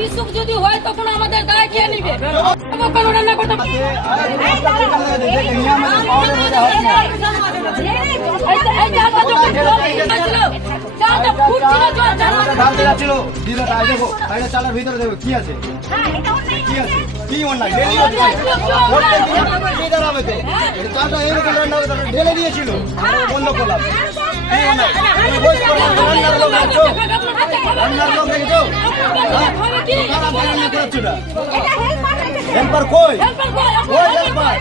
বিসুখ যদি হয় তখন আমাদের দায় কে নিবে? কেন রান্না করতে চালের ভিতরে দেবো কি আছে কি আছে কি অন্যায় চালটা এরকম রান্না ঢেলে দিয়েছিল বন্ধ করলাম রান্নার লোক দেখেছো হেল্পার কই ওই হেল্পার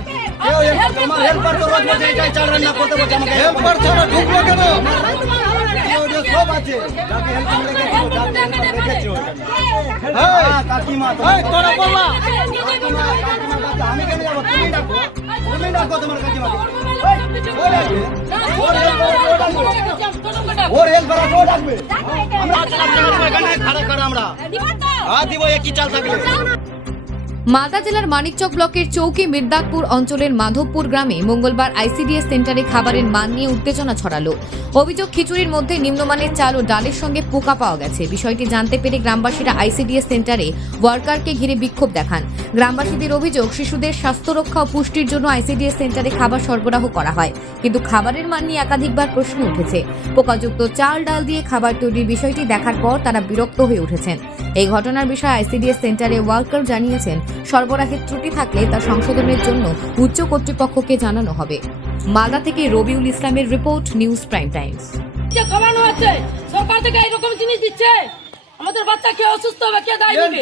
কেউ তোমার হেল্পার তো রোজ বসে এটাই চাল রান্না করতে বলছে আমাকে হেল্পার ছাড়া ঢুকলো কেন সব আছে যাকে হেল্পার রেখেছো কাকিমা তোরা বললা আমি কেন যাবো তুমি ডাকো তোমার কাকিমাকে ওর হেল্পার ও ডাকবে আমরা দিব একই চাল থাকবে। মালদা জেলার মানিকচক ব্লকের চৌকি মির্দাকপুর অঞ্চলের মাধবপুর গ্রামে মঙ্গলবার আইসিডিএস সেন্টারে খাবারের মান নিয়ে উত্তেজনা ছড়ালো। অভিযোগ খিচুড়ির মধ্যে নিম্নমানের চাল ও ডালের সঙ্গে পোকা পাওয়া গেছে। বিষয়টি জানতে পেরে গ্রামবাসীরা আইসিডিএস সেন্টারে ওয়ার্কারকে ঘিরে বিক্ষোভ দেখান। গ্রামবাসীদের অভিযোগ শিশুদের স্বাস্থ্য রক্ষা ও পুষ্টির জন্য আইসিডিএস সেন্টারে খাবার সরবরাহ করা হয়, কিন্তু খাবারের মান নিয়ে একাধিকবার প্রশ্ন উঠেছে। পোকাযুক্ত চাল ডাল দিয়ে খাবার তৈরির বিষয়টি দেখার পর তারা বিরক্ত হয়ে উঠেছেন। এই ঘটনার বিষয়ে আইসিডিএস সেন্টারে ওয়ার্কার জানিয়েছেন সরবরাহের ত্রুটি থাকলে তা সংশোধনের জন্য উচ্চ কর্তৃপক্ষকে জানানো হবে। মালদা থেকে রবিউল ইসলামের রিপোর্ট, নিউজ প্রাইম টাইমস। খাওয়ানো হচ্ছে সরকার থেকে এরকম জিনিস দিচ্ছে, আমাদের বাচ্চা কে অসুস্থ হবে কে দায় নেবে?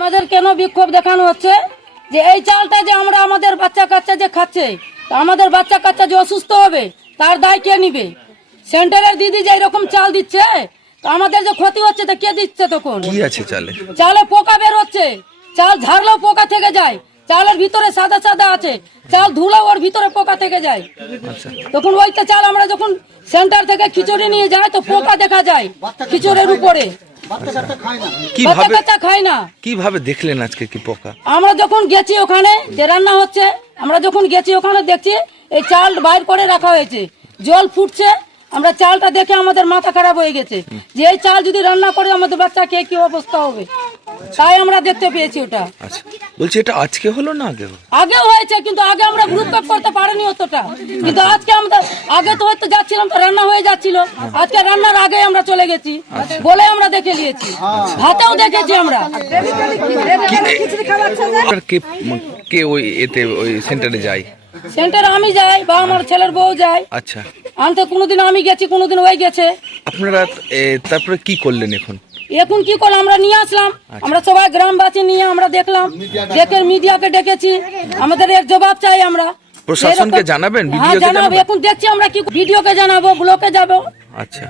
আমাদের কেন বিক্ষোভ দেখানো হচ্ছে যে এই চালটা যে আমরা আমাদের বাচ্চা কাচ্চা যে খাচ্ছে, তা আমাদের বাচ্চা কাচ্চা যে অসুস্থ হবে তার দায় কে নিবে? সেন্টারের দিদি যে এরকম চাল দিচ্ছে তো আমাদের যে ক্ষতি হচ্ছে তা কে দিচ্ছে? তখন কি আছে চালে? চালে পোকা বের হচ্ছে, চাল ঝাড়লেও পোকা থেকে যায়, চালের ভিতরে সাদা সাদা আছে, চাল ধুলেও ওর ভিতরে পোকা থেকে যায়। তখন ওইটা চাল আমরা যখন সেন্টার থেকে খিচুড়ি নিয়ে যাই তো পোকা দেখা যায় খিচুড়ির উপরে, বাচ্চা কাচ্চা খায় না। কিভাবে দেখলেন আজকে কি পোকা? আমরা যখন গেছি ওখানে যে রান্না হচ্ছে, আমরা যখন গেছি ওখানে দেখছি এই চাল বাইর করে রাখা হয়েছে, জল ফুটছে, আমরা চালটা দেখে আমাদের মাথা খারাপ হয়ে গেছে যে এই চাল যদি রান্না করে আমাদের বাচ্চা কে কি অবস্থা হবে, তাই আমরা দেখতে পেয়েছি ওটা। আচ্ছা, বলছি এটা আজকে হলো না আগে? আগেও হয়েছে, কিন্তু আগে আমরা গ্রুপ কাপ করতে পারিনি অতটা, কিন্তু আজকে আমরা আগে তো হয়তো যাচ্ছিলাম তো রান্না হয়ে যাচ্ছিল, আজকে রান্নার আগে আমরা চলে গেছি বলে আমরা দেখে নিয়েছি, হাতেও দেখেছি আমরা। কে ওই এতে ওই সেন্টারে যায়? সেন্টারে আমি যাই বা আমার ছেলের বউ যায়। আচ্ছা, আনতে কোনোদিন আমি গেছি কোনোদিন ওই গেছে। আপনারা তারপরে কি করলেন এখন? এখন কি করলাম আমরা নিয়ে আসলাম, আমরা সবাই গ্রামবাসী নিয়ে আমরা দেখলাম, দেখে মিডিয়াকে ডেকেছি, আমাদের এক জবাব চাই আমরা। প্রশাসনকে জানাবেন? হ্যাঁ জানাবো, এখন দেখছি আমরা কি ভিডিওকে জানাবো, ব্লকে যাবো। আচ্ছা,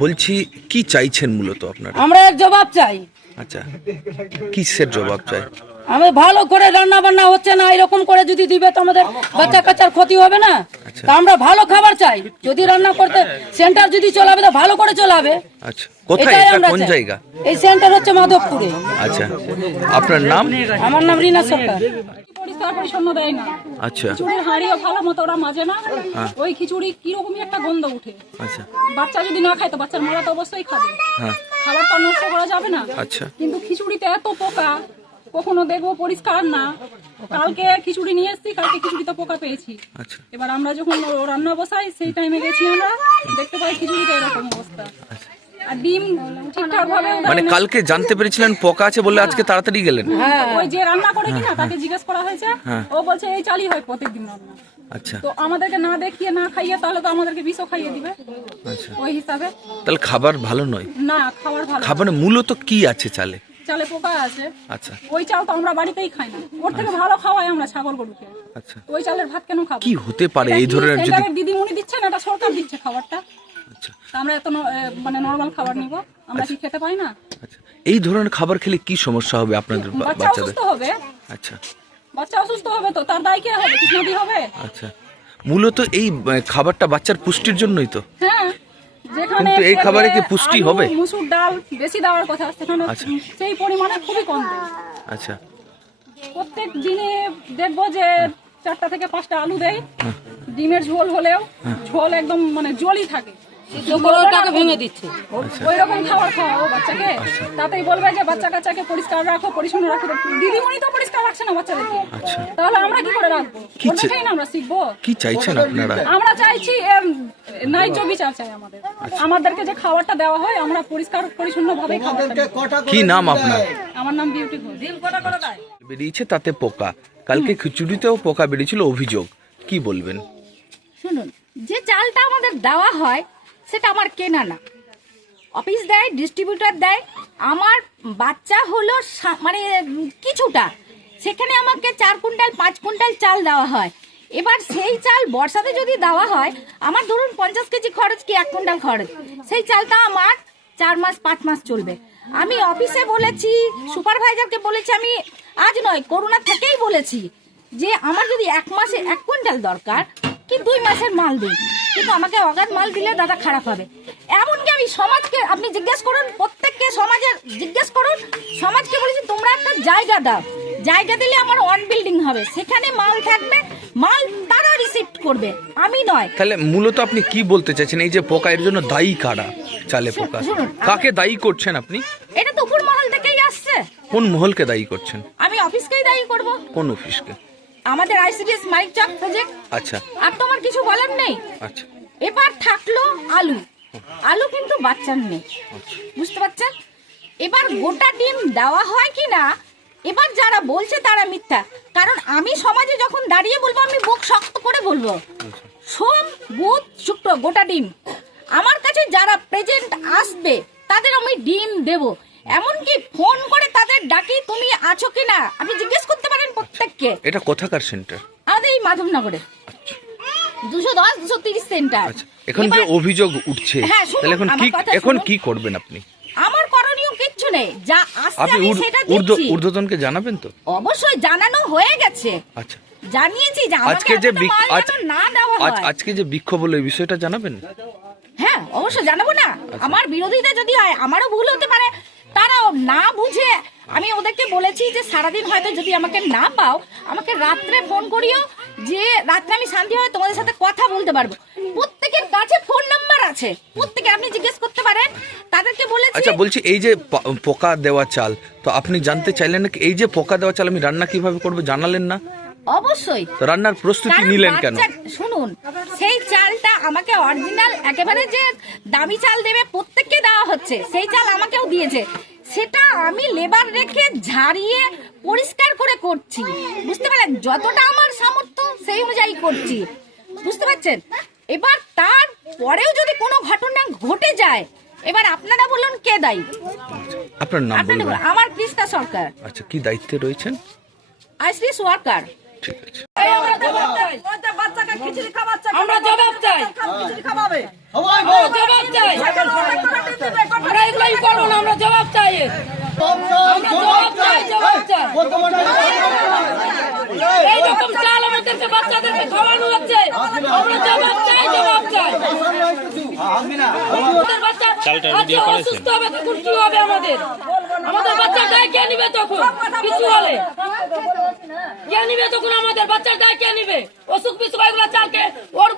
বলছি কি চাইছেন মূলত আপনারা? আমরা এক জবাব চাই। আচ্ছা, কিসের জবাব চাই? আমি ভালো করে রান্না বান্না হচ্ছে না, এরকম করে যদি দিবে তো আমাদের বাচ্চা কাচ্চার ক্ষতি হবে না। তা আমরা ভালো খাবার চাই, যদি রান্না করতে সেন্টার যদি চলাবে তো ভালো করে চলাবে। আচ্ছা, কোথায় এটা, কোন জায়গা? এই সেন্টার হচ্ছে মাধবপুরে। আচ্ছা, আপনার নাম? আমার নাম রিনা সরকার। পরিষ্কার পরিচ্ছন্ন দেয় না। আচ্ছা, খিচুড়ির হাঁড়িও ভালো মতো ওরা মাজে না, ওই খিচুড়ি কিরকমই একটা গন্ধ উঠে। আচ্ছা, বাচ্চা যদি না খায় তো বাচ্চার মারা তো অবশ্যই খাবে, হ্যাঁ, খাবার তো নষ্ট করা যাবে না। আচ্ছা, কিন্তু খিচুড়িতে এত পোকা, কখনো দেখবো পরিষ্কার না। কালকে খিচুড়ি নিয়ে এসেছি, কালকে খিচুড়িতে পোকা পেয়েছি। আচ্ছা, এবার আমরা যখন রান্না বসাই সেই টাইমে গেছি, আমরা দেখতে পাই খিচুড়িতে এরকম অবস্থা। আর ডিম ঠিকঠাক ভাবে মানে কালকে জানতে পেরেছিলেন পোকা আছে বলে আজকে তাড়াতাড়ি গেলেন? ওই যে রান্না করে কিনা তাকে জিজ্ঞেস করা হয়েছে, ও বলছে এই চালই হয় প্রত্যেকদিন রান্না। আচ্ছা, তো আমাদেরকে না দেখিয়ে না খাইয়ে তাহলে তো আমাদেরকে বিষও খাইয়ে দিবে। আচ্ছা, ওই হিসাবে তাহলে খাবার ভালো নয়? না, খাবার ভালো। খাবারে মূলত কি আছে চালে? চালে পোকা আছে। আচ্ছা, ওই চাল তো আমরা বাড়িতেই খাই না, ওর থেকে ভালো খাওয়াই আমরা ছাগল গরুকে। আচ্ছা, ওই চালের ভাত কেন খাবো? কি হতে পারে এই ধরনের? যদি দিদিমণি দিচ্ছে না, এটা সরকার দিচ্ছে খাবারটা, আচ্ছা, আমরা এত মানে নরমাল খাবার নিব, আমরা কি খেতে পাই না? আচ্ছা, এই ধরনের খাবার খেলে কি সমস্যা হবে আপনাদের বাচ্চা বাচ্চাদের? অসুস্থ হবে। আচ্ছা, বাচ্চা অসুস্থ হবে তো তার দায় কে হবে? কৃষ্ণদি হবে। আচ্ছা, মূলত এই খাবারটা বাচ্চার পুষ্টির জন্যই তো। হ্যাঁ, যেখানে কিন্তু এই খাবারে কি পুষ্টি হবে? মুসুর ডাল বেশি দেওয়ার কথা, সেখানে সেই পরিমাণে খুবই কম দেয়। আচ্ছা, প্রত্যেক দিনে দেখবো যে 4টা থেকে 5টা আলু দেয়, ডিমের ঝোল হলেও ঝোল একদম মানে জলই থাকে, সিদ্ধ করে ওটাকে ভেঙে দিচ্ছে। ওই রকম খাবার খাওয়াবো বাচ্চাকে, তাতেই বলবে যে বাচ্চা কাচ্চাকে পরিষ্কার রাখো, পরিচ্ছন্ন রাখো। দিদিমণি তো পরিষ্কার রাখছে না বাচ্চাদেরকে, তাহলে আমরা কি করে রাখবো? ওটাকেই না আমরা শিখবো। কি চাইছেন আপনারা? আমরা চাইছি এর ন্যায্য বিচার চাই আমাদের। আমাদেরকে যে খাবারটা দেওয়া হয় আমরা পরিষ্কার পরিচ্ছন্ন ভাবে খাবারটা দিই। কি নাম আপনার? আমার নাম বিউটি ঘোষ। বেরিয়েছে তাতে পোকা, কালকে খিচুড়িতেও পোকা বেরিয়েছিল অভিযোগ, কি বলবেন? শুনুন, যে চালটা আমাদের দেওয়া হয় সেটা আমার কেনা না, অফিস দেয়, ডিস্ট্রিবিউটর দেয়। আমার বাচ্চা হলো মানে কিছুটা, সেখানে আমাকে 4 কুইন্টাল 5 কুইন্টাল চাল দেওয়া হয়। এবার সেই চাল বর্ষাতে যদি দেওয়া হয়, আমার ধরুন 50 কেজি খরচ কি 1 কুইন্টাল খরচ, সেই চালটা আমার 4 মাস 5 মাস চলবে। আমি অফিসে বলেছি, সুপারভাইজারকে বলেছি, আমি আজ নয় করোনা থেকেই বলেছি যে আমার যদি 1 মাসে 1 কুইন্টাল দরকার কি 2 মাসের মাল দিন, কিন্তু আমাকে অগাধ মাল দিলে দাদা খারাপ হবে। এমনকি আমি সমাজকে, আপনি জিজ্ঞেস করুন, প্রত্যেককে সমাজের জিজ্ঞেস করুন, সমাজকে বলেছি তোমরা একটা জায়গা দাও, জায়গা দিলে আমার ওয়ান বিল্ডিং হবে, সেখানে মাল থাকবে, মাল তারা রিসিভ করবে, আমি নয়। তাহলে মূলত আপনি কি বলতে চাইছেন, এই যে পোকা এর জন্য দায়ী কারা? চালে পোকা শুনুন, কাকে দায়ী করছেন আপনি? এটা তো উপর মহল থেকেই আসছে। কোন মহলকে দায়ী করছেন? আমি অফিসকেই দায়ী করব, কোন অফিসকে? আমাদের আইসিডিএস মানিকচক প্রজেক্ট। আচ্ছা আর তো আমার কিছু বলার নেই। আচ্ছা এবার থাকলো আলু, আলু কিন্তু বাচ্চার নেই, বুঝতে পারছেন? এবার গোটা ডিম দেওয়া হয় কি না, এবার যারা বলছে তারা মিথ্যা। কারণ আমি সমাজে যখন দাঁড়িয়ে বলবো, আমি বুক শক্ত করে বলবো, সোম বুধ শুক্র গোটা ডিম। আমার কাছে যারা প্রেজেন্ট আসবে তাদের আমি ডিম দেব, এমনকি ফোন করে তাদের ডাকি তুমি আছো কিনা আপনি জিজ্ঞেস করতে পারেন প্রত্যেককে। এটা কোথাকার সেন্টার? আমাদের এই মাধবনগরে 210 230 সেন্টার। আচ্ছা, এখন যে অভিযোগ উঠছে, হ্যাঁ, শুনুন, তাহলে এখন কি, আমার কথা এখন শুনুন। কি করবেন আপনি? আমার করণীয় কিচ্ছু নেই, যা আসছে আপনি আমি সেটা দিচ্ছি। ঊর্ধ্বতনকে জানাবেন তো? অবশ্যই জানানো হয়ে গেছে, আচ্ছা, জানিয়েছি যে আমাকে আজকে যে এতটা মাল যেন না দেওয়া হয়। আজকে যে বিক্ষোভ হলো, এই বিষয়টা জানাবেন? হ্যাঁ অবশ্যই জানাবো না। আমার বিরোধিতা যদি হয়, আমারও ভুল হতে পারে, তারাও না বুঝে। আমি ওদেরকে বলেছি যে সারাদিন হয়তো যদি আমাকে না পাও, আমাকে রাত্রে ফোন করিও, যে রাত্রে আমি শান্তি হয় তোমাদের সাথে কথা বলতে পারবো। প্রত্যেকের কাছে ফোন নাম্বার আছে, প্রত্যেকে আপনি জিজ্ঞেস করতে পারেন, তাদেরকে বলেছি। আচ্ছা, বলছি এই যে পোকা দেওয়া চাল, তো আপনি জানতে চাইলেন নাকি এই যে পোকা দেওয়া চাল আমি রান্না কিভাবে করবো জানালেন না? অবশ্যই তো রান্নার প্রস্তুতি কারণ নিলেন কেন? শুনুন, সেই চালটা আমাকে অরিজিনাল একেবারে যে দামি চাল দেবে প্রত্যেককে দেওয়া হচ্ছে, সেই চাল আমাকেও দিয়েছে। সেটা আমি লেবার রেখে ঝাড়িয়ে পরিষ্কার করে করছি, বুঝতে পারলেন? যতটা আমার সামর্থ্য সেই অনুযায়ী করছি, বুঝতে পারছেন? এবার তার পরেও যদি কোনো ঘটনা ঘটে যায়, এবার আপনারা বলুন কে দায়ী? আপনার নাম আপনারা বলবেন? বলুন। আমার কৃষ্ণা সরকার, আচ্ছা, কি দায়িত্বে রয়েছেন? ICDS worker. ঠিক আছে। আমরা জবাব চাই, আমরা জবাব চাই, সবাই আমরা জবাব চাই। আমরা এগুলোই করবো না, আমরা জবাব চাই, আমরা জবাব চাই, জবাব চাই। এইরকম চাল আমাদেরকে বাচ্চাদেরকে খাওয়ানো হচ্ছে, আমরা জবাব চাই, জবাব চাই। আমাদের বাচ্চা আজকে অসুস্থ হবে, তখন কি হবে আমাদের? আমাদের বাচ্চার দায় কে নিবে তখন? কিছু হলে কে নিবে তখন? আমাদের বাচ্চার দায় কে নিবে? অসুখ বিসুখ এগুলো চালকে ওর